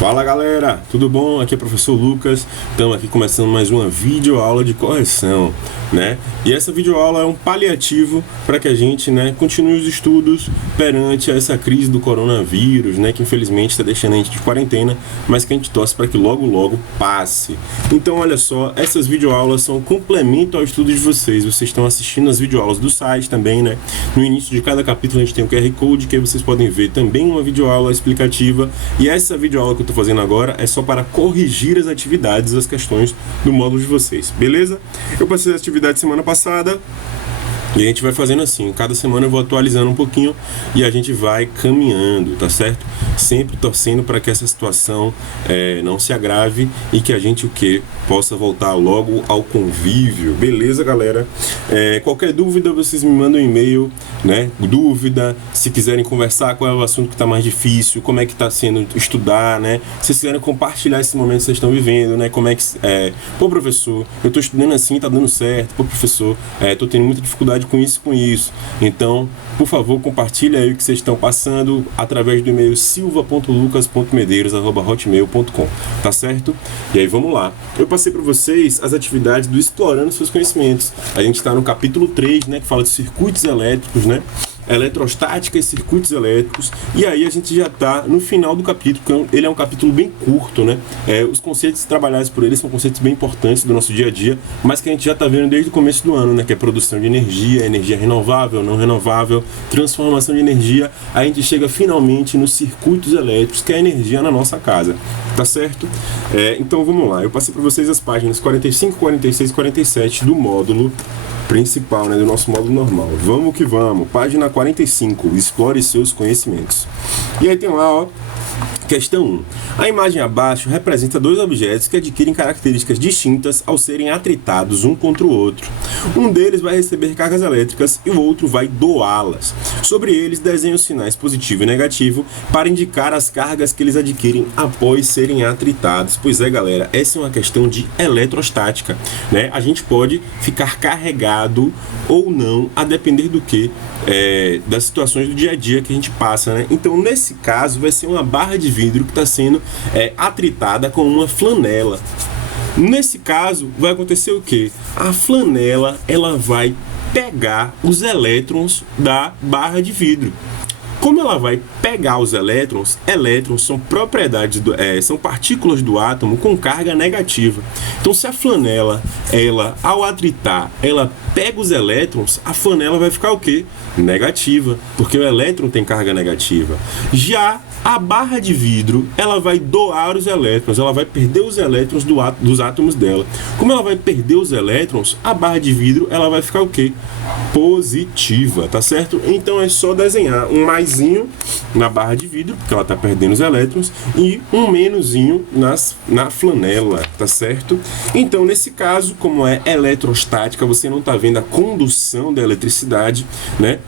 Fala galera, tudo bom? Aqui é o professor Lucas, estamos aqui começando mais uma videoaula de correção, né? E essa videoaula é um paliativo para que a gente, continue os estudos perante essa crise do coronavírus, que infelizmente está deixando a gente de quarentena, mas que a gente torce para que logo logo passe. Então olha só, essas videoaulas são um complemento ao estudo de vocês estão assistindo as videoaulas do site também, No início de cada capítulo a gente tem o QR Code, que aí vocês podem ver também uma videoaula explicativa, e essa videoaula que eu estou fazendo agora é só para corrigir as atividades, as questões do módulo de vocês, beleza? Eu passei a atividade semana passada e a gente vai fazendo assim, cada semana eu vou atualizando um pouquinho e a gente vai caminhando, tá certo? Sempre torcendo para que essa situação não se agrave e que a gente possa voltar logo ao convívio, beleza, galera? Qualquer dúvida vocês me mandam um e-mail, Dúvida, se quiserem conversar qual é o assunto que está mais difícil, como é que está sendo estudar, Se vocês quiserem compartilhar esse momento que vocês estão vivendo, como é que pô, professor, eu estou estudando assim, tá dando certo, pô, professor, estou tendo muita dificuldade com isso. Então, por favor, compartilhe aí o que vocês estão passando através do e-mail silva.lucas.medeiros@hotmail.com, tá certo? E aí vamos lá. Eu passei para vocês as atividades do Explorando Seus Conhecimentos. A gente está no capítulo 3, que fala de circuitos elétricos, eletrostática e circuitos elétricos, e aí a gente já está no final do capítulo, que ele é um capítulo bem curto, os conceitos trabalhados por ele são conceitos bem importantes do nosso dia a dia, mas que a gente já está vendo desde o começo do ano, que é produção de energia, energia renovável, não renovável, transformação de energia. A gente chega finalmente nos circuitos elétricos, que é a energia na nossa casa, tá certo? Então vamos lá, eu passei para vocês as páginas 45, 46 e 47 do módulo principal, do nosso módulo normal. Vamos que vamos. Página 45. Explore seus conhecimentos. E aí tem lá, questão 1. A imagem abaixo representa dois objetos que adquirem características distintas ao serem atritados um contra o outro. Um deles vai receber cargas elétricas e o outro vai doá-las. Sobre eles, desenhe os sinais positivo e negativo para indicar as cargas que eles adquirem após serem atritados. Pois é, galera, essa é uma questão de eletrostática, A gente pode ficar carregado ou não, a depender do das situações do dia a dia que a gente passa, Então, nesse caso, vai ser uma barra de vidro que está sendo atritada com uma flanela. Nesse caso, vai acontecer o quê? A flanela, ela vai pegar os elétrons da barra de vidro. Como ela vai pegar os elétrons são propriedades, são partículas do átomo com carga negativa. Então, se a flanela, ao atritar, ela pega os elétrons, a flanela vai ficar o quê? Negativa, porque o elétron tem carga negativa. Já a barra de vidro, ela vai doar os elétrons, ela vai perder os elétrons dos átomos dela. Como ela vai perder os elétrons, a barra de vidro, ela vai ficar o quê? Positiva, tá certo? Então é só desenhar um maisinho na barra de vidro, porque ela está perdendo os elétrons, e um menusinho na flanela, tá certo? Então, nesse caso, como é eletrostática, você não está vendo a condução da eletricidade,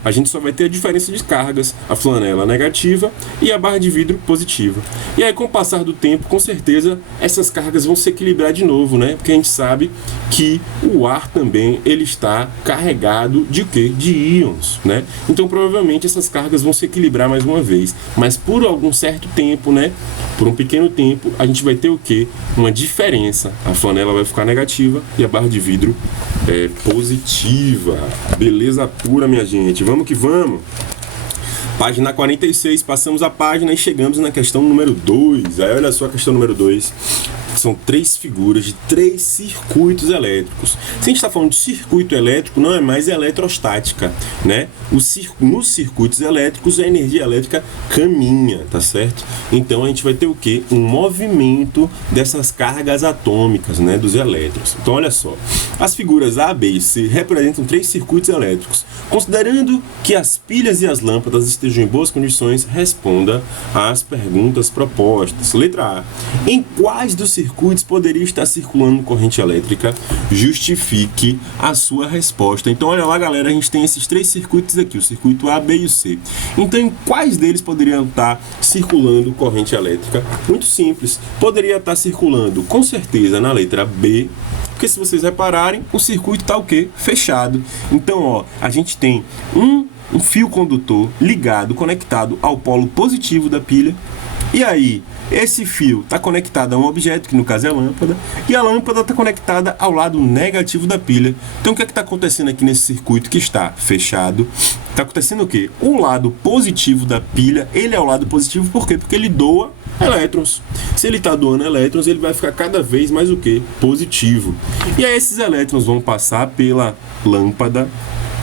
A gente só vai ter a diferença de cargas, a flanela negativa e a barra de vidro positiva. E aí, com o passar do tempo, com certeza, essas cargas vão se equilibrar de novo, Porque a gente sabe que o ar também, ele está carregado de quê? De íons, Então, provavelmente, essas cargas vão se equilibrar mais uma vez. Mas por algum certo tempo, Por um pequeno tempo, a gente vai ter o quê? Uma diferença. A flanela vai ficar negativa e a barra de vidro positiva. Beleza pura, minha gente. Vamos que vamos. Página 46, passamos a página e chegamos na questão número 2. Aí olha só a questão número 2. São 3 figuras de 3 circuitos elétricos. Se a gente está falando de circuito elétrico, não é mais eletrostática, Nos circuitos elétricos, a energia elétrica caminha, tá certo? Então a gente vai ter o quê? Um movimento dessas cargas atômicas, dos elétrons. Então olha só, as figuras A, B e C representam 3 circuitos elétricos. Considerando que as pilhas e as lâmpadas estejam em boas condições, responda às perguntas propostas. Letra A. Em quais dos circuitos poderia estar circulando corrente elétrica? Justifique a sua resposta. Então olha lá, galera, a gente tem esses 3 circuitos aqui, o circuito A, B e o C. Então em quais deles poderiam estar circulando corrente elétrica? Muito simples, poderia estar circulando com certeza na letra B, porque se vocês repararem, o circuito está o quê? Fechado. Então, a gente tem um fio condutor ligado, conectado ao polo positivo da pilha, e aí Esse fio está conectado a um objeto, que no caso é a lâmpada, e a lâmpada está conectada ao lado negativo da pilha. Então o que é que está acontecendo aqui nesse circuito que está fechado? Está acontecendo o quê? O lado positivo da pilha, ele é o lado positivo, por quê? Porque ele doa elétrons. Se ele está doando elétrons, ele vai ficar cada vez mais o quê? Positivo. E aí esses elétrons vão passar pela lâmpada.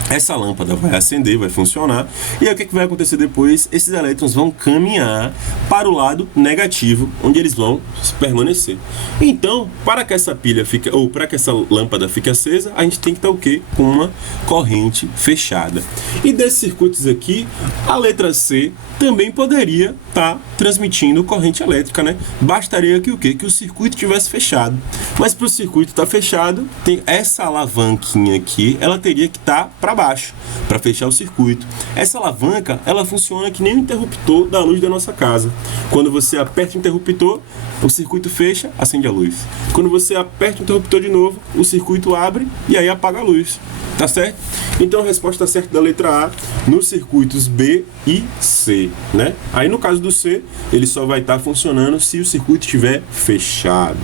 Essa lâmpada vai acender, vai funcionar. E aí o que vai acontecer depois? Esses elétrons vão caminhar para o lado negativo, onde eles vão permanecer. Então, para que essa pilha fique, ou para que essa lâmpada fique acesa, a gente tem que estar o quê? Com uma corrente fechada. E desses circuitos aqui, a letra C também poderia estar transmitindo corrente elétrica, né? Bastaria que o quê? Que o circuito tivesse fechado. Mas para o circuito estar fechado, tem essa alavanquinha aqui, ela teria que estar para baixo, para fechar o circuito. Essa alavanca, ela funciona que nem o interruptor da luz da nossa casa. Quando você aperta o interruptor, o circuito fecha, acende a luz. Quando você aperta o interruptor de novo, o circuito abre e aí apaga a luz. Tá certo? Então a resposta certa da letra A nos circuitos B e C, né? Aí no caso do C, ele só vai estar funcionando se o circuito estiver fechado.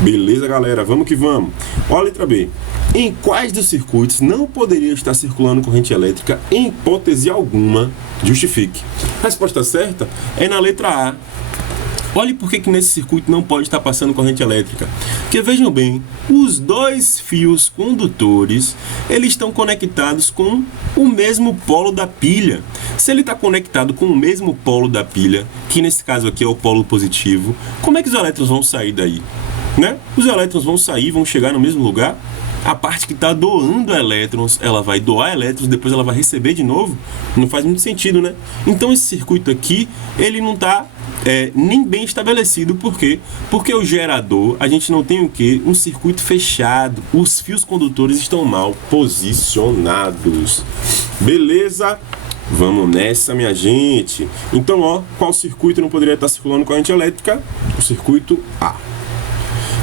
Beleza, galera? Vamos que vamos. Olha a letra B. Em quais dos circuitos não poderia estar circulando corrente elétrica em hipótese alguma? Justifique. A resposta certa é na letra A. Olhe por que nesse circuito não pode estar passando corrente elétrica. Porque vejam bem, os dois fios condutores, eles estão conectados com o mesmo polo da pilha. Se ele está conectado com o mesmo polo da pilha, que nesse caso aqui é o polo positivo, como é que os elétrons vão sair daí? Né? Os elétrons vão sair, vão chegar no mesmo lugar? A parte que está doando elétrons, ela vai doar elétrons, depois ela vai receber de novo? Não faz muito sentido, né? Então esse circuito aqui, ele não está nem bem estabelecido. Por quê? Porque o gerador, a gente não tem o quê? Um circuito fechado. Os fios condutores estão mal posicionados. Beleza? Vamos nessa, minha gente. Então, ó, qual circuito não poderia estar circulando corrente elétrica? O circuito A.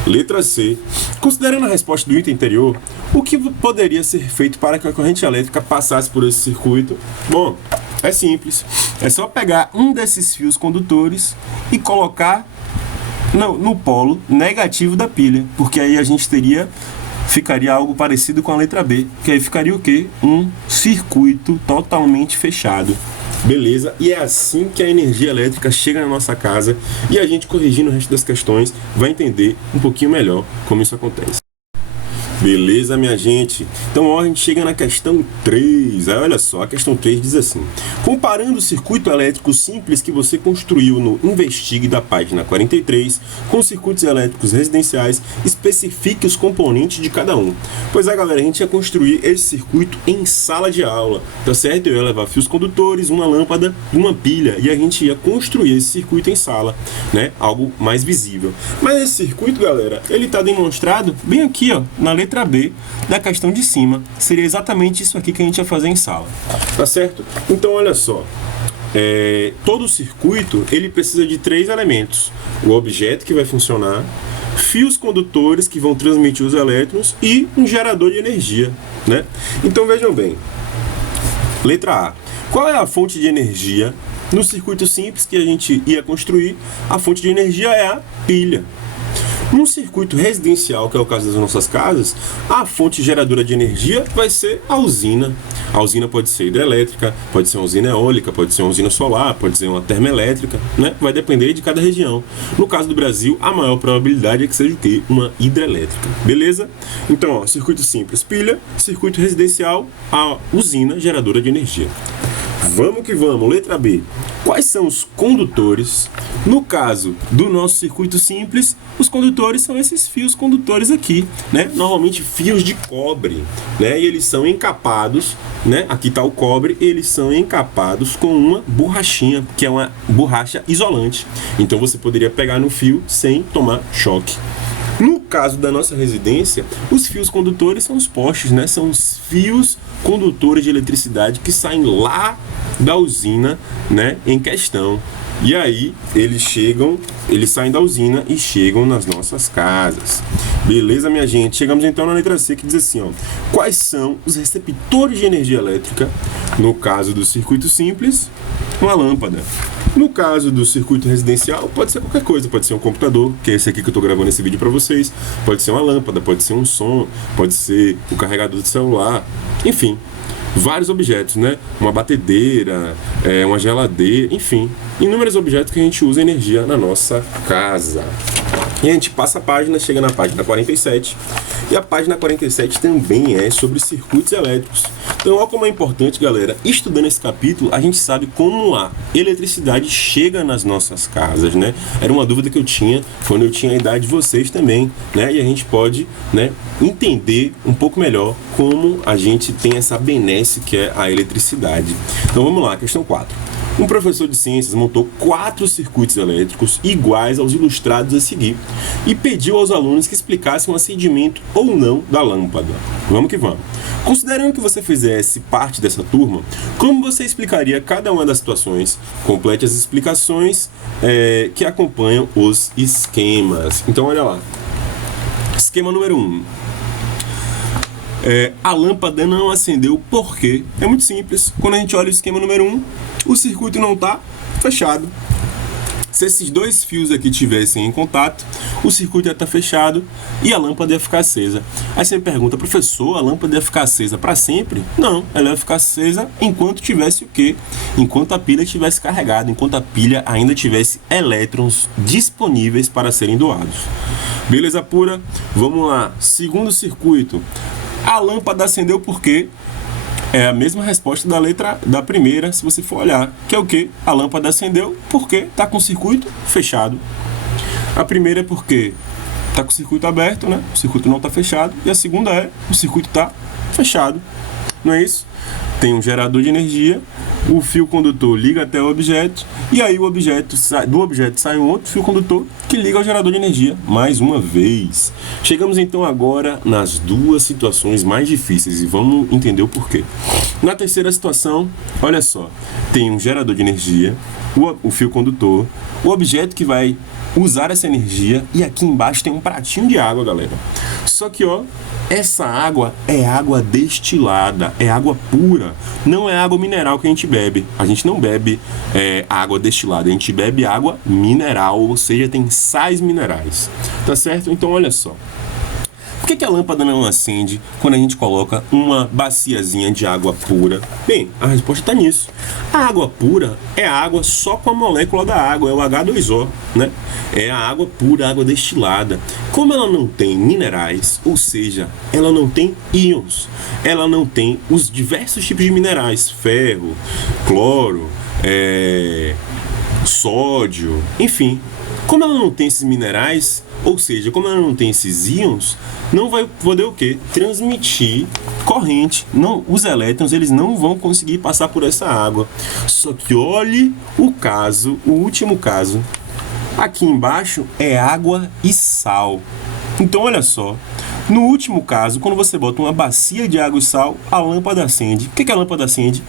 Letra C. Considerando a resposta do item anterior, o que poderia ser feito para que a corrente elétrica passasse por esse circuito? Bom, é simples. É só pegar um desses fios condutores e colocar no polo negativo da pilha, porque aí a gente ficaria algo parecido com a letra B, que aí ficaria o quê? Um circuito totalmente fechado. Beleza? E é assim que a energia elétrica chega na nossa casa e a gente, corrigindo o resto das questões, vai entender um pouquinho melhor como isso acontece. Beleza, minha gente? Então, ó, a gente chega na questão 3. Aí, olha só, a questão 3 diz assim: comparando o circuito elétrico simples que você construiu no Investigue da página 43 com circuitos elétricos residenciais, especifique os componentes de cada um. Pois é, galera, a gente ia construir esse circuito em sala de aula, tá certo? Eu ia levar fios condutores, uma lâmpada e uma pilha, e a gente ia construir esse circuito em sala, né? Algo mais visível. Mas esse circuito, galera, ele tá demonstrado bem aqui, ó, na letra B da questão de cima. Seria exatamente isso aqui que a gente ia fazer em sala, tá certo? Então olha só, todo circuito ele precisa de 3 elementos: o objeto que vai funcionar, fios condutores que vão transmitir os elétrons e um gerador de energia, né? Então vejam bem, letra A, qual é a fonte de energia no circuito simples que a gente ia construir? A fonte de energia é a pilha. Num circuito residencial, que é o caso das nossas casas, a fonte geradora de energia vai ser a usina. A usina pode ser hidrelétrica, pode ser uma usina eólica, pode ser uma usina solar, pode ser uma termoelétrica, né? Vai depender de cada região. No caso do Brasil, a maior probabilidade é que seja o quê? Uma hidrelétrica. Beleza? Então, ó, circuito simples, pilha; circuito residencial, a usina geradora de energia. Vamos que vamos, letra B. Quais são os condutores? No caso do nosso circuito simples, os condutores são esses fios condutores aqui, né? Normalmente fios de cobre, né? E eles são encapados, né? Aqui está o cobre, eles são encapados com uma borrachinha, que é uma borracha isolante. Então você poderia pegar no fio sem tomar choque. No caso da nossa residência, os fios condutores são os postes, né? São os fios condutores de eletricidade que saem lá da usina, né, em questão. E aí eles saem da usina e chegam nas nossas casas. Beleza, minha gente? Chegamos então na letra C, que diz assim, ó: quais são os receptores de energia elétrica? No caso do circuito simples, uma lâmpada. No caso do circuito residencial, pode ser qualquer coisa, pode ser um computador, que é esse aqui que eu estou gravando esse vídeo para vocês, pode ser uma lâmpada, pode ser um som, pode ser o carregador de celular, enfim, vários objetos, né? Uma batedeira, uma geladeira, enfim, inúmeros objetos que a gente usa energia na nossa casa. E a gente passa a página, chega na página 47, e a página 47 também é sobre circuitos elétricos. Então, olha como é importante, galera, estudando esse capítulo, a gente sabe como a eletricidade chega nas nossas casas, né? Era uma dúvida que eu tinha quando eu tinha a idade de vocês também, né? E a gente pode, né, entender um pouco melhor como a gente tem essa benesse que é a eletricidade. Então, vamos lá, questão 4. Um professor de ciências montou 4 circuitos elétricos iguais aos ilustrados a seguir e pediu aos alunos que explicassem o acendimento ou não da lâmpada. Vamos que vamos. Considerando que você fizesse parte dessa turma, como você explicaria cada uma das situações? Complete as explicações que acompanham os esquemas. Então, olha lá. Esquema número 1. A lâmpada não acendeu porque é muito simples. Quando a gente olha o esquema número 1, o circuito não está fechado. Se esses dois fios aqui tivessem em contato, o circuito ia estar fechado e a lâmpada ia ficar acesa. Aí você me pergunta, professor, a lâmpada ia ficar acesa para sempre? Não, ela ia ficar acesa enquanto tivesse o quê? Enquanto a pilha estivesse carregada, enquanto a pilha ainda tivesse elétrons disponíveis para serem doados. Beleza pura? Vamos lá. Segundo circuito. A lâmpada acendeu por quê? É a mesma resposta da letra da primeira, se você for olhar, que é o quê? A lâmpada acendeu porque está com o circuito fechado. A primeira é porque está com o circuito aberto, né? O circuito não está fechado. E a segunda é o circuito está fechado. Não é isso? Tem um gerador de energia, o fio condutor liga até o objeto, e aí do objeto sai um outro fio condutor que liga ao gerador de energia, mais uma vez. Chegamos então agora nas duas situações mais difíceis, e vamos entender o porquê. Na terceira situação, olha só, tem um gerador de energia, o fio condutor, o objeto que vai usar essa energia, e aqui embaixo tem um pratinho de água, galera. Só que, ó, essa água é água destilada, é água pura, não é água mineral que a gente bebe. A gente não bebe água destilada, a gente bebe água mineral, ou seja, tem sais minerais, tá certo? Então, olha só. Por que a lâmpada não acende quando a gente coloca uma baciazinha de água pura? Bem, a resposta está nisso. A água pura é a água só com a molécula da água, é o H2O, né? É a água pura, a água destilada. Como ela não tem minerais, ou seja, ela não tem íons, ela não tem os diversos tipos de minerais, ferro, cloro, sódio, enfim. Como ela não tem esses minerais, ou seja, como ela não tem esses íons, não vai poder o quê? Transmitir corrente. Não, os elétrons eles não vão conseguir passar por essa água. Só que olhe o caso, o último caso. Aqui embaixo é água e sal. Então olha só. No último caso, quando você bota uma bacia de água e sal, a lâmpada acende. Por que a lâmpada acende?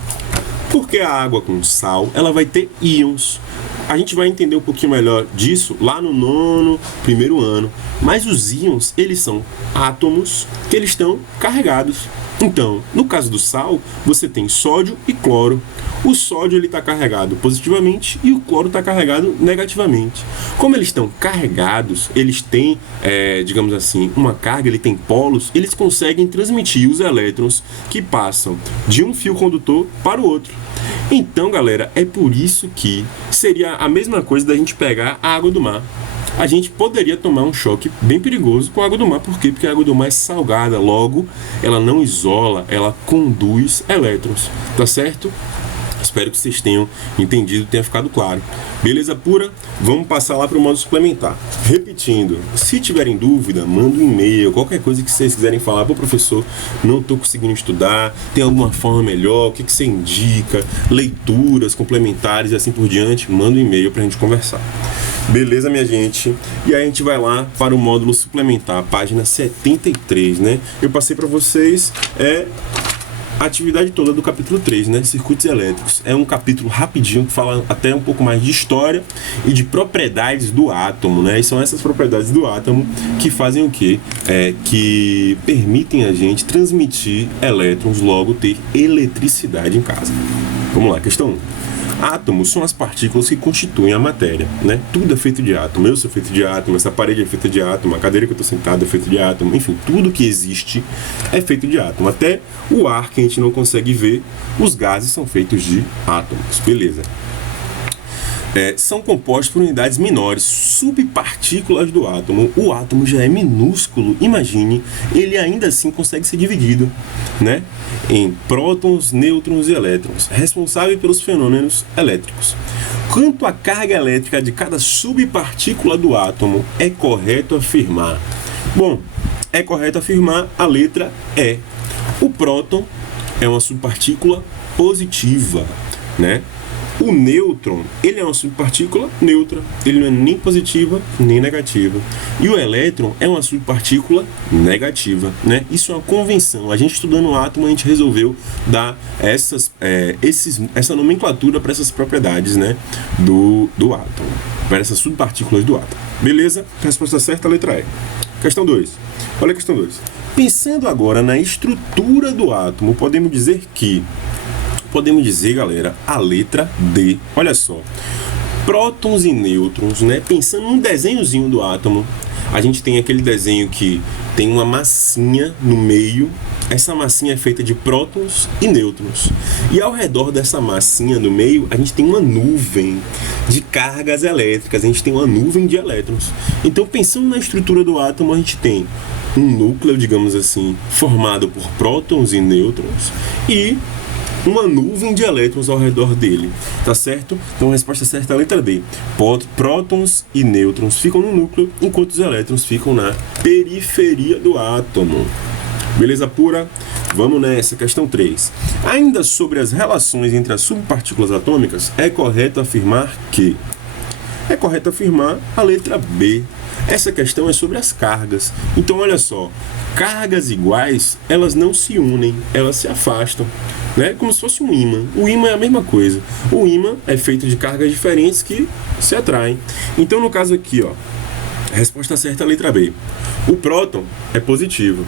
Porque a água com sal ela vai ter íons. A gente vai entender um pouquinho melhor disso lá no primeiro ano. Mas os íons, eles são átomos que eles estão carregados. Então, no caso do sal, você tem sódio e cloro. O sódio está carregado positivamente e o cloro está carregado negativamente. Como eles estão carregados, eles têm, digamos assim, uma carga, ele tem polos, eles conseguem transmitir os elétrons que passam de um fio condutor para o outro. Então, galera, é por isso que seria a mesma coisa da gente pegar a água do mar. A gente poderia tomar um choque bem perigoso com a água do mar. Por quê? Porque a água do mar é salgada, logo ela não isola, ela conduz elétrons, tá certo? Espero que vocês tenham entendido, tenha ficado claro. Beleza pura? Vamos passar lá para o modo suplementar. Repetindo, se tiverem dúvida, manda um e-mail, qualquer coisa que vocês quiserem falar. Pô, professor, não estou conseguindo estudar, tem alguma forma melhor, o que você indica, leituras complementares e assim por diante, manda um e-mail para a gente conversar. Beleza, minha gente? E aí a gente vai lá para o módulo suplementar, página 73, né? Eu passei para vocês a atividade toda do capítulo 3, né? Circuitos elétricos. É um capítulo rapidinho que fala até um pouco mais de história e de propriedades do átomo, né? E são essas propriedades do átomo que fazem o quê? Que permitem a gente transmitir elétrons, logo ter eletricidade em casa. Vamos lá, questão 1. Átomos são as partículas que constituem a matéria, né? Tudo é feito de átomo. Eu sou feito de átomo, essa parede é feita de átomo, a cadeira que eu estou sentado é feita de átomo. Enfim, tudo que existe é feito de átomo. Até o ar que a gente não consegue ver, os gases são feitos de átomos. Beleza. São compostos por unidades menores, subpartículas do átomo. O átomo já é minúsculo, imagine, ele ainda assim consegue ser dividido, né, em prótons, nêutrons e elétrons, responsável pelos fenômenos elétricos. Quanto à carga elétrica de cada subpartícula do átomo, é correto afirmar? Bom, é correto afirmar a letra E. O próton é uma subpartícula positiva, né? O nêutron, ele é uma subpartícula neutra, ele não é nem positiva nem negativa. E o elétron é uma subpartícula negativa, né? Isso é uma convenção. A gente estudando o átomo, a gente resolveu dar essa nomenclatura para essas propriedades, né, do átomo, para essas subpartículas do átomo. Beleza? Resposta certa, letra E. Questão 2. Olha a questão 2. Pensando agora na estrutura do átomo, podemos dizer, galera, a letra D. Olha só, prótons e nêutrons, né? Pensando num desenhozinho do átomo, a gente tem aquele desenho que tem uma massinha no meio. Essa massinha é feita de prótons e nêutrons. E ao redor dessa massinha no meio, a gente tem uma nuvem de cargas elétricas, a gente tem uma nuvem de elétrons. Então, pensando na estrutura do átomo, a gente tem um núcleo, digamos assim, formado por prótons e nêutrons e uma nuvem de elétrons ao redor dele, tá certo? Então a resposta certa é a letra D. Prótons e nêutrons ficam no núcleo, enquanto os elétrons ficam na periferia do átomo. Beleza pura? Vamos nessa, questão 3. Ainda sobre as relações entre as subpartículas atômicas, é correto afirmar que... É correto afirmar a letra B. Essa questão é sobre as cargas. Então, olha só, cargas iguais, elas não se unem, elas se afastam, né? Como se fosse um ímã. O ímã é a mesma coisa. O ímã é feito de cargas diferentes que se atraem. Então, no caso aqui, ó, a resposta certa é a letra B. O próton é positivo.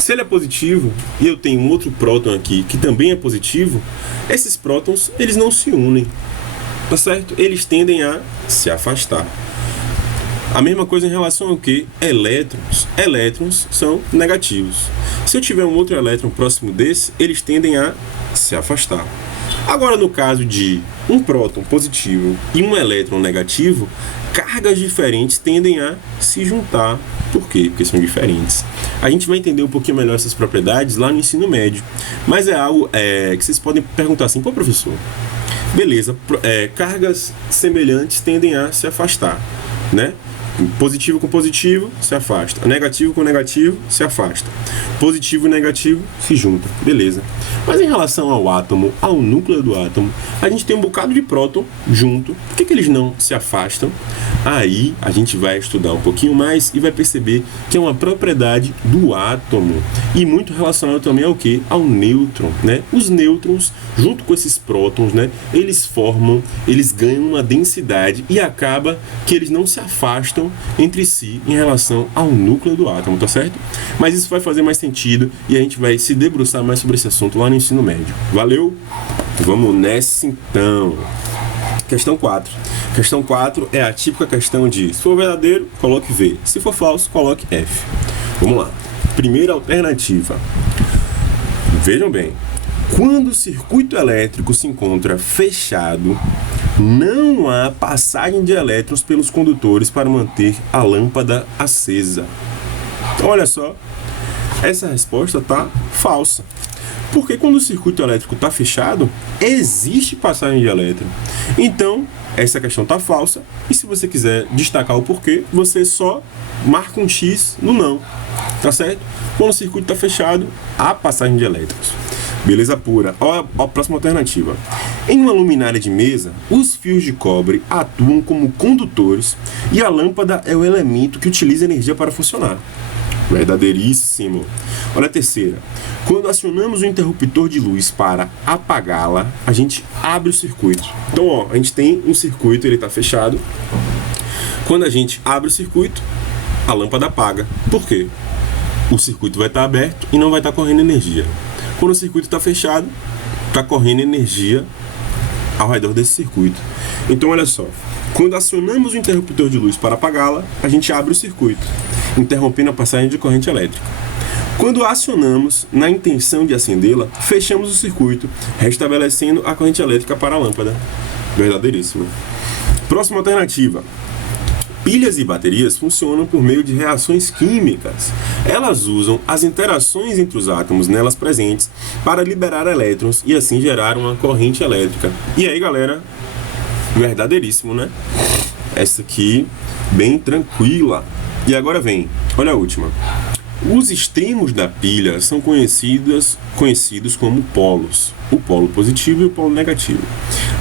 Se ele é positivo e eu tenho um outro próton aqui que também é positivo, esses prótons, eles não se unem, tá certo? Eles tendem a se afastar. A mesma coisa em relação ao que? Elétrons. Elétrons são negativos. Se eu tiver um outro elétron próximo desse, eles tendem a se afastar. Agora, no caso de um próton positivo e um elétron negativo, cargas diferentes tendem a se juntar. Por quê? Porque são diferentes. A gente vai entender um pouquinho melhor essas propriedades lá no ensino médio. Mas é algo que vocês podem perguntar assim: pô, professor, beleza, cargas semelhantes tendem a se afastar, né? Positivo com positivo se afasta, negativo com negativo se afasta, positivo e negativo se juntam, beleza. Mas em relação ao átomo, ao núcleo do átomo, a gente tem um bocado de próton junto. Por que eles não se afastam? Aí a gente vai estudar um pouquinho mais e vai perceber que é uma propriedade do átomo e muito relacionado também ao que? Ao nêutron, né? Os nêutrons, junto com esses prótons, né? Eles ganham uma densidade e acaba que eles não se afastam entre si em relação ao núcleo do átomo, tá certo? Mas isso vai fazer mais sentido e a gente vai se debruçar mais sobre esse assunto lá no ensino médio. Valeu? Vamos nessa então. Questão 4. Questão 4 é a típica questão de: se for verdadeiro, coloque V. Se for falso, coloque F. Vamos lá. Primeira alternativa. Vejam bem. Quando o circuito elétrico se encontra fechado, não há passagem de elétrons pelos condutores para manter a lâmpada acesa. Olha só, essa resposta está falsa. Porque quando o circuito elétrico está fechado, existe passagem de elétron. Então, essa questão está falsa. E se você quiser destacar o porquê, você só marca um X no não. Tá certo? Quando o circuito está fechado, há passagem de elétrons. Beleza pura. Olha a próxima alternativa. Em uma luminária de mesa, os fios de cobre atuam como condutores e a lâmpada é o elemento que utiliza energia para funcionar. Verdadeiríssimo. Olha a terceira. Quando acionamos o interruptor de luz para apagá-la, a gente abre o circuito. Então, ó, a gente tem um circuito, ele está fechado. Quando a gente abre o circuito, a lâmpada apaga. Por quê? O circuito vai estar aberto e não vai estar correndo energia. Quando o circuito está fechado, está correndo energia ao redor desse circuito. Então, olha só, quando acionamos o interruptor de luz para apagá-la, a gente abre o circuito, interrompendo a passagem de corrente elétrica. Quando acionamos na intenção de acendê-la, fechamos o circuito, restabelecendo a corrente elétrica para a lâmpada. Verdadeiríssimo. Próxima alternativa. Pilhas e baterias funcionam por meio de reações químicas. Elas usam as interações entre os átomos nelas presentes para liberar elétrons e assim gerar uma corrente elétrica. E aí, galera, verdadeiríssimo, né? Essa aqui, bem tranquila. E agora vem, olha a última. Os extremos da pilha são conhecidos como polos, o polo positivo e o polo negativo.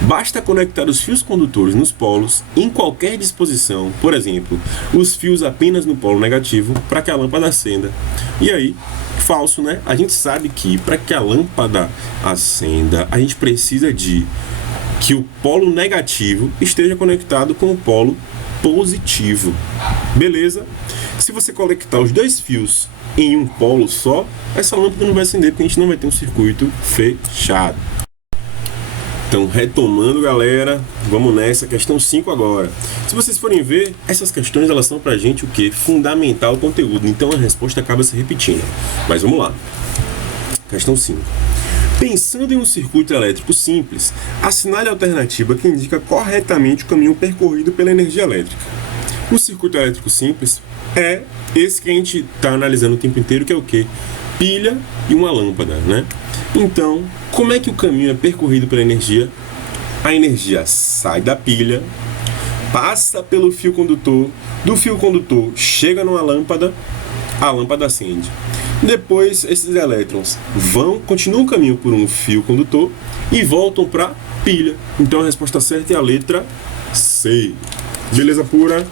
Basta conectar os fios condutores nos polos em qualquer disposição, por exemplo, os fios apenas no polo negativo, para que a lâmpada acenda. E aí, falso, né? A gente sabe que para que a lâmpada acenda, a gente precisa de que o polo negativo esteja conectado com o polo positivo. Beleza? Se você conectar os dois fios em um polo só, essa lâmpada não vai acender porque a gente não vai ter um circuito fechado. Então, retomando, galera, vamos nessa, questão 5 agora. Se vocês forem ver, essas questões elas são pra gente o quê? Fundamentar o conteúdo, então a resposta acaba se repetindo. Mas vamos lá. Questão 5. Pensando em um circuito elétrico simples, assinale a alternativa que indica corretamente o caminho percorrido pela energia elétrica. O circuito elétrico simples é esse que a gente está analisando o tempo inteiro, que é o quê? Pilha e uma lâmpada, né? Então, como é que o caminho é percorrido pela energia? A energia sai da pilha, passa pelo fio condutor, do fio condutor chega numa lâmpada, a lâmpada acende. Depois, esses elétrons continuam o caminho por um fio condutor e voltam para a pilha. Então, a resposta certa é a letra C. Beleza pura?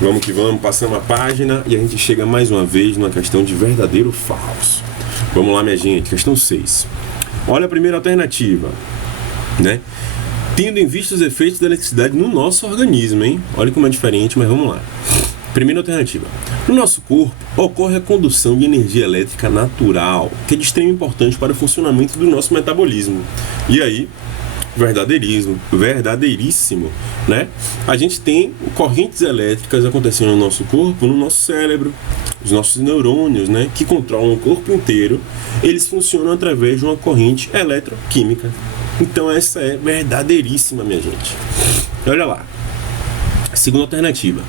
Vamos que vamos, passamos a página e a gente chega mais uma vez numa questão de verdadeiro ou falso. Vamos lá, minha gente, questão 6. Olha a primeira alternativa, né? Tendo em vista os efeitos da eletricidade no nosso organismo, hein? Olha como é diferente, mas vamos lá. Primeira alternativa. No nosso corpo ocorre a condução de energia elétrica natural, que é de extrema importância para o funcionamento do nosso metabolismo. E aí, verdadeiríssimo, né? A gente tem correntes elétricas acontecendo no nosso corpo, no nosso cérebro, os nossos neurônios, né? Que controlam o corpo inteiro, eles funcionam através de uma corrente eletroquímica. Então essa é verdadeiríssima, minha gente. Olha lá. Segunda alternativa.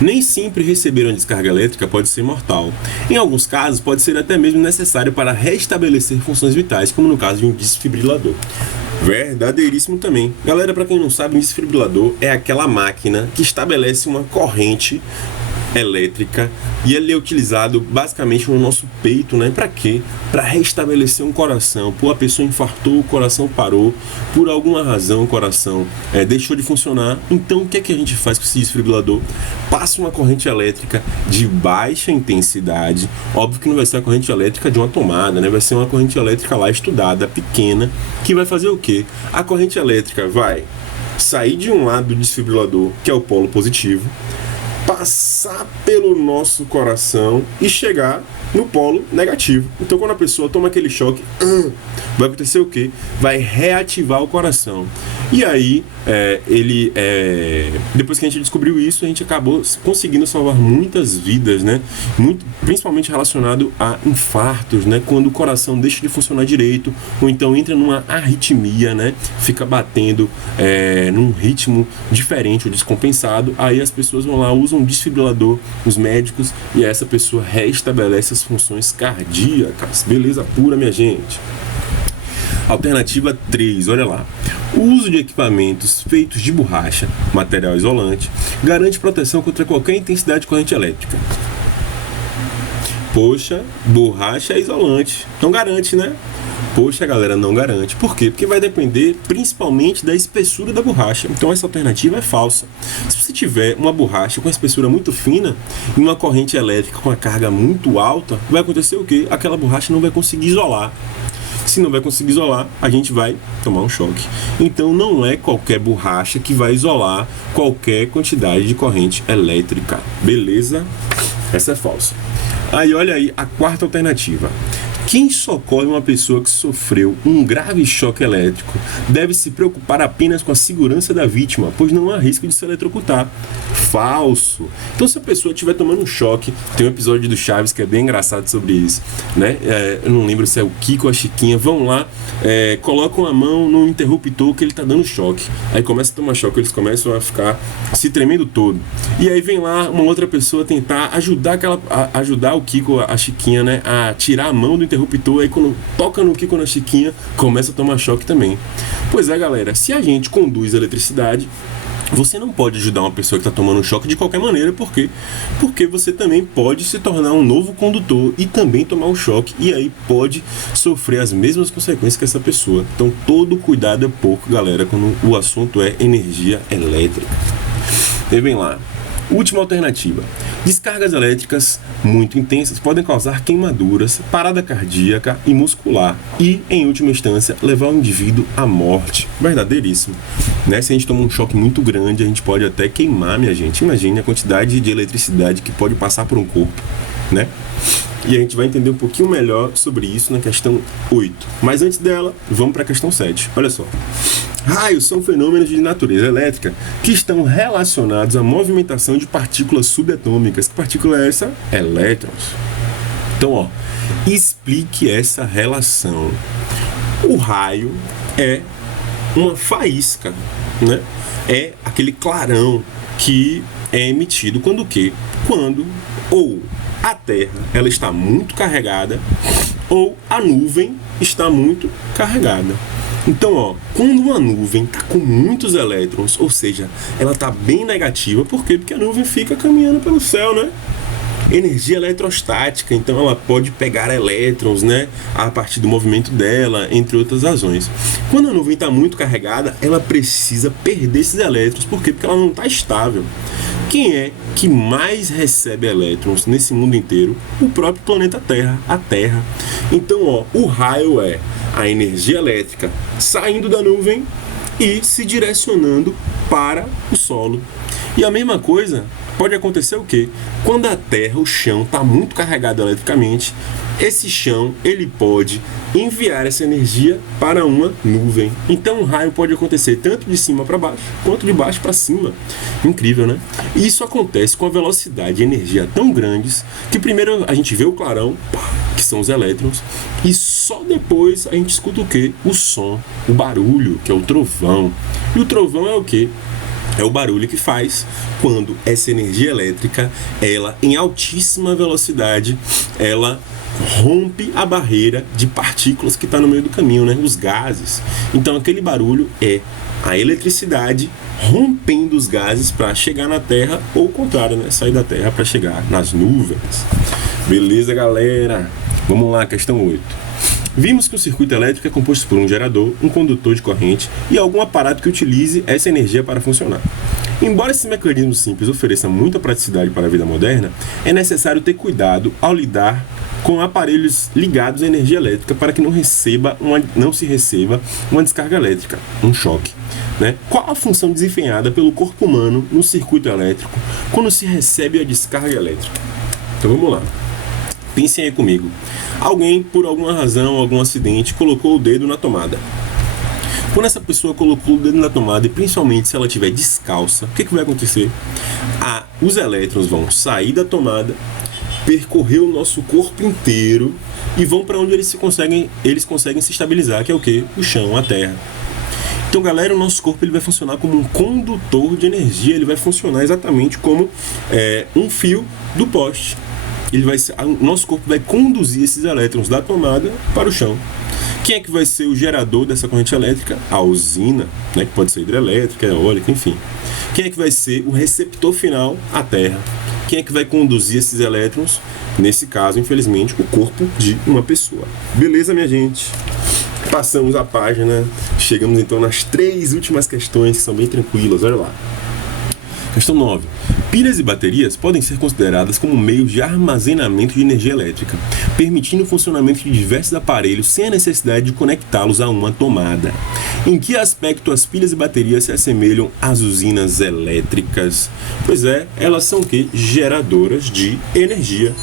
Nem sempre receber uma descarga elétrica pode ser mortal. Em alguns casos, pode ser até mesmo necessário para restabelecer funções vitais, como no caso de um desfibrilador. Verdadeiríssimo também. Galera, para quem não sabe, um desfibrilador é aquela máquina que estabelece uma corrente elétrica e ele é utilizado basicamente no nosso peito, né? Para quê? Para restabelecer um coração. Pô, a pessoa infartou, o coração parou, por alguma razão o coração deixou de funcionar. Então o que é que a gente faz com esse desfibrilador? Passa uma corrente elétrica de baixa intensidade. Óbvio que não vai ser a corrente elétrica de uma tomada, né? Vai ser uma corrente elétrica lá estudada, pequena, que vai fazer o quê? A corrente elétrica vai sair de um lado do desfibrilador, que é o polo positivo, passar pelo nosso coração e chegar no polo negativo. Então, quando a pessoa toma aquele choque, vai acontecer o quê? Vai reativar o coração. E aí, depois que a gente descobriu isso, a gente acabou conseguindo salvar muitas vidas, né? Principalmente relacionado a infartos, né? Quando o coração deixa de funcionar direito, ou então entra numa arritmia, né? Fica batendo num ritmo diferente ou descompensado. Aí as pessoas vão lá, usam um desfibrilador, os médicos, e essa pessoa restabelece as funções cardíacas. Beleza pura, minha gente. Alternativa 3, olha lá. O uso de equipamentos feitos de borracha, material isolante, garante proteção contra qualquer intensidade de corrente elétrica. Poxa, borracha é isolante. Não garante, né? Poxa, galera, não garante. Por quê? Porque vai depender principalmente da espessura da borracha. Então essa alternativa é falsa. Se você tiver uma borracha com espessura muito fina e uma corrente elétrica com a carga muito alta, vai acontecer o quê? Aquela borracha não vai conseguir isolar. Se não vai conseguir isolar, a gente vai tomar um choque. Então não é qualquer borracha que vai isolar qualquer quantidade de corrente elétrica. Beleza? Essa é falsa. Aí olha aí a quarta alternativa. Quem socorre uma pessoa que sofreu um grave choque elétrico deve se preocupar apenas com a segurança da vítima, pois não há risco de se eletrocutar. Falso. Então, se a pessoa estiver tomando um choque, tem um episódio do Chaves que é bem engraçado sobre isso, né? Eu não lembro se é o Kiko ou a Chiquinha, vão lá, colocam a mão no interruptor que ele tá dando choque. Aí começa a tomar choque, eles começam a ficar se tremendo todo. E aí vem lá uma outra pessoa tentar ajudar o Kiko, a Chiquinha, né, a tirar a mão do interruptor. Aí quando toca no Kiko, na Chiquinha, começa a tomar choque também. Pois é, galera, se a gente conduz a eletricidade, você não pode ajudar uma pessoa que está tomando um choque de qualquer maneira, por quê? Porque você também pode se tornar um novo condutor e também tomar um choque, e aí pode sofrer as mesmas consequências que essa pessoa. Então todo cuidado é pouco, galera, quando o assunto é energia elétrica. E vem lá. Última alternativa. Descargas elétricas muito intensas podem causar queimaduras, parada cardíaca e muscular e, em última instância, levar o indivíduo à morte. Verdadeiríssimo. Né? Se a gente toma um choque muito grande, a gente pode até queimar, minha gente. Imagine a quantidade de eletricidade que pode passar por um corpo, né? E a gente vai entender um pouquinho melhor sobre isso na questão 8. Mas antes dela, vamos para a questão 7. Olha só. Raios são fenômenos de natureza elétrica que estão relacionados à movimentação de partículas subatômicas. Que partícula é essa? Elétrons. Então, explique essa relação. O raio é uma faísca, né? É aquele clarão que é emitido quando o quê? Quando ou a Terra ela está muito carregada ou a nuvem está muito carregada. Então, quando uma nuvem está com muitos elétrons, ou seja, ela está bem negativa, por quê? Porque a nuvem fica caminhando pelo céu, né? Energia eletrostática, então ela pode pegar elétrons, né, a partir do movimento dela, entre outras razões. Quando a nuvem está muito carregada, ela precisa perder esses elétrons, por quê? Porque ela não está estável. Quem é que mais recebe elétrons nesse mundo inteiro? O próprio planeta Terra, a Terra. Então, o raio é a energia elétrica saindo da nuvem e se direcionando para o solo. E a mesma coisa pode acontecer o quê? Quando a Terra, o chão, está muito carregado eletricamente, esse chão ele pode enviar essa energia para uma nuvem. Então o raio pode acontecer tanto de cima para baixo, quanto de baixo para cima. Incrível, né? E isso acontece com a velocidade e energia tão grandes que primeiro a gente vê o clarão, que são os elétrons, e só depois a gente escuta o quê? O som, o barulho, que é o trovão. E o trovão é o quê? É o barulho que faz quando essa energia elétrica, ela em altíssima velocidade, ela rompe a barreira de partículas que está no meio do caminho, né? Os gases. Então aquele barulho é a eletricidade rompendo os gases para chegar na Terra, ou o contrário, né? Sair da Terra para chegar nas nuvens. Beleza, galera? Vamos lá, questão 8. Vimos que o circuito elétrico é composto por um gerador, um condutor de corrente e algum aparato que utilize essa energia para funcionar. Embora esse mecanismo simples ofereça muita praticidade para a vida moderna, é necessário ter cuidado ao lidar com aparelhos ligados à energia elétrica para que não se receba uma descarga elétrica, um choque. Né? Qual a função desempenhada pelo corpo humano no circuito elétrico quando se recebe a descarga elétrica? Então vamos lá. Pensem aí comigo. Alguém, por alguma razão, algum acidente, colocou o dedo na tomada. Quando essa pessoa colocou o dedo na tomada, e principalmente se ela estiver descalça, o que vai acontecer? Os elétrons vão sair da tomada, percorrer o nosso corpo inteiro e vão para onde eles conseguem se estabilizar, que é o quê? O chão, a terra. Então, galera, o nosso corpo ele vai funcionar como um condutor de energia, ele vai funcionar exatamente como um fio do poste. O nosso corpo vai conduzir esses elétrons da tomada para o chão. Quem é que vai ser o gerador dessa corrente elétrica? A usina, né, que pode ser hidrelétrica, eólica, enfim. Quem é que vai ser o receptor final? A Terra. Quem é que vai conduzir esses elétrons? Nesse caso, infelizmente, o corpo de uma pessoa. Beleza, minha gente? Passamos a página, chegamos então nas 3 últimas questões que são bem tranquilas, olha lá. Questão 9. Pilhas e baterias podem ser consideradas como meios de armazenamento de energia elétrica, permitindo o funcionamento de diversos aparelhos sem a necessidade de conectá-los a uma tomada. Em que aspecto as pilhas e baterias se assemelham às usinas elétricas? Pois é, elas são o quê? Geradoras de energia.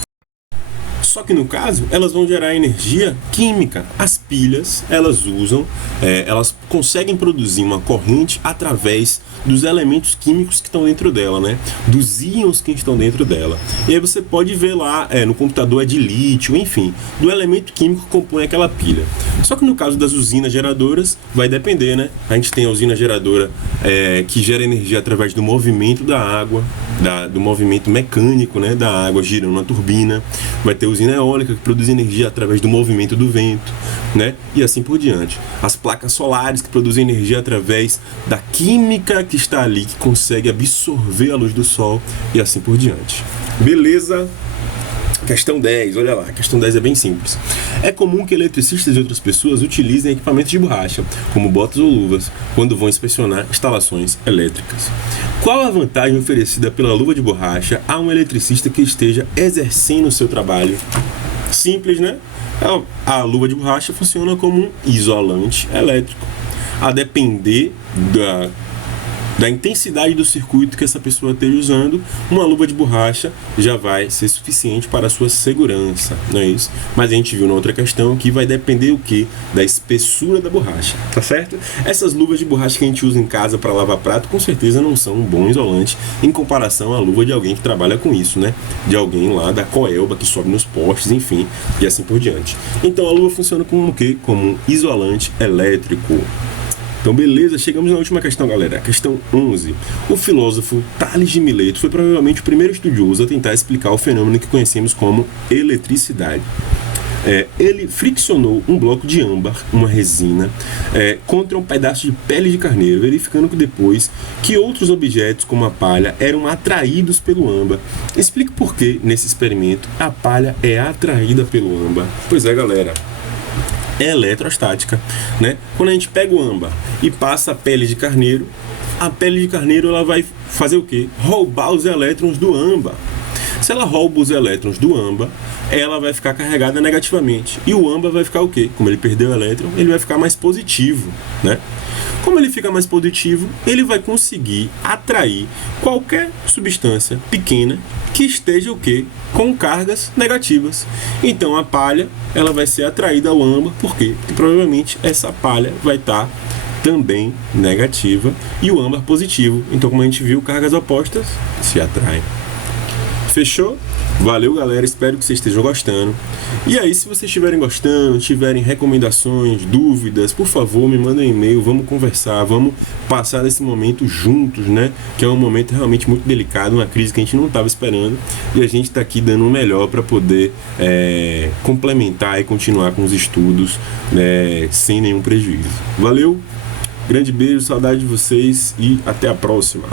Só que no caso, elas vão gerar energia química. As pilhas, elas elas conseguem produzir uma corrente através dos elementos químicos que estão dentro dela, né? Dos íons que estão dentro dela. E aí você pode ver lá no computador de lítio, enfim, do elemento químico que compõe aquela pilha. Só que no caso das usinas geradoras, vai depender, né? A gente tem a usina geradora que gera energia através do movimento da água, do movimento mecânico, né, da água girando na turbina. Vai ter a usina eólica que produz energia através do movimento do vento, né? E assim por diante. As placas solares que produzem energia através da química que está ali, que consegue absorver a luz do sol, e assim por diante. Beleza? Questão 10, olha lá, a questão 10 é bem simples. É comum que eletricistas e outras pessoas utilizem equipamentos de borracha, como botas ou luvas, quando vão inspecionar instalações elétricas. Qual a vantagem oferecida pela luva de borracha a um eletricista que esteja exercendo o seu trabalho? Simples, né? A luva de borracha funciona como um isolante elétrico. A depender da intensidade do circuito que essa pessoa esteja usando, uma luva de borracha já vai ser suficiente para a sua segurança, não é isso? Mas a gente viu na outra questão que vai depender o quê? Da espessura da borracha, tá certo? Essas luvas de borracha que a gente usa em casa para lavar prato, com certeza não são um bom isolante em comparação à luva de alguém que trabalha com isso, né? De alguém lá da Coelba que sobe nos postes, enfim, e assim por diante. Então a luva funciona como o quê? Como um isolante elétrico. Então, beleza, chegamos na última questão, galera. Questão 11. O filósofo Tales de Mileto foi provavelmente o primeiro estudioso a tentar explicar o fenômeno que conhecemos como eletricidade. Ele friccionou um bloco de âmbar, uma resina, contra um pedaço de pele de carneiro, verificando que depois que outros objetos, como a palha, eram atraídos pelo âmbar. Explique por que, nesse experimento, a palha é atraída pelo âmbar. Pois é, galera. É eletrostática, né? Quando a gente pega o âmbar e passa a pele de carneiro ela vai fazer o quê? Roubar os elétrons do âmbar. Se ela rouba os elétrons do âmbar, ela vai ficar carregada negativamente. E o âmbar vai ficar o quê? Como ele perdeu o elétron, ele vai ficar mais positivo, né? Como ele fica mais positivo, ele vai conseguir atrair qualquer substância pequena que esteja o quê? Com cargas negativas. Então a palha, ela vai ser atraída ao âmbar, por quê? Porque provavelmente essa palha vai estar também negativa e o âmbar positivo. Então, como a gente viu, cargas opostas se atraem. Fechou? Valeu, galera, espero que vocês estejam gostando. E aí, se vocês estiverem gostando, tiverem recomendações, dúvidas, por favor, me mandem um e-mail, vamos conversar, vamos passar nesse momento juntos, né? Que é um momento realmente muito delicado, uma crise que a gente não estava esperando, e a gente está aqui dando o melhor para poder complementar e continuar com os estudos sem nenhum prejuízo. Valeu, grande beijo, saudade de vocês e até a próxima.